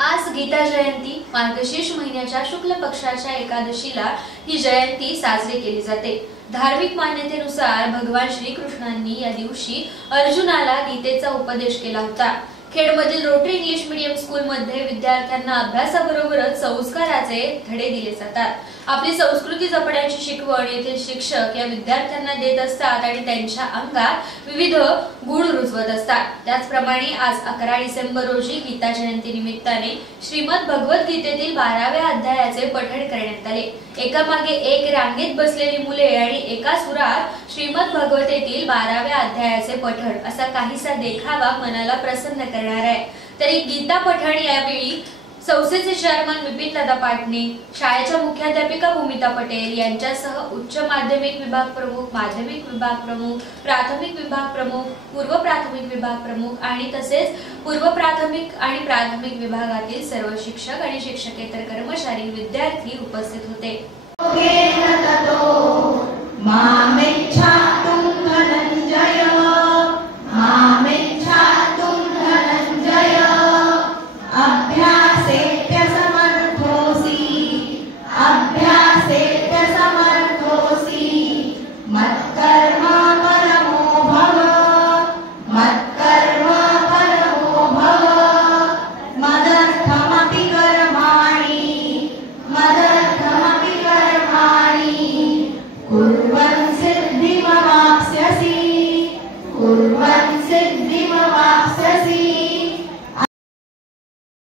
आज गीता जयंती मार्गशीर्ष महिन्याच्या शुक्ल पक्षाच्या एकादशीला ही जयंती साजरी केली जाते। धार्मिक मान्यतेनुसार भगवान श्रीकृष्णांनी या दिवशी अर्जुनाला गीतेचा उपदेश केला होता। खेडमधील रोटरी इंग्लिश मीडियम स्कूल मध्ये विद्यार्थ्यांना अभ्यासाबरोबरच संस्काराचे धडे दिले जातात। आपली संस्कृती जपण्याची शिकवण येथील शिक्षक या विद्यार्थ्यांना देत असतात आणि त्यांच्या अंगात विविध गुण रुजवत असतात। त्याचप्रमाणे आज 11 डिसेंबर रोजी गीता जयंती निमित्ताने श्रीमद भगवद्गीतेतील 12व्या अध्यायाचे पठण करण्यात आले। एकामागे एक रांगेत बसलेली मुले आणि एका सुरात श्रीमद भगवद्गीतेतील 12व्या अध्यायाचे पठण असा काहीसा देखावा मनाला प्रसन्न करणार आहे। तरी गीता पठण यावेळी संस्थेचे चेअरमन विपिनदादा पाटणे, शाळेच्या मुख्याध्यापिका भूमिता पटेल यांच्यासह उच्च माध्यमिक विभाग प्रमुख, माध्यमिक विभाग प्रमुख, प्राथमिक विभाग प्रमुख, पूर्व प्राथमिक विभाग प्रमुख आणि तसेच पूर्व प्राथमिक आणि प्राथमिक विभागातील सर्व शिक्षक आणि शिक्षकेतर कर्मचारी विद्यार्थी उपस्थित होते।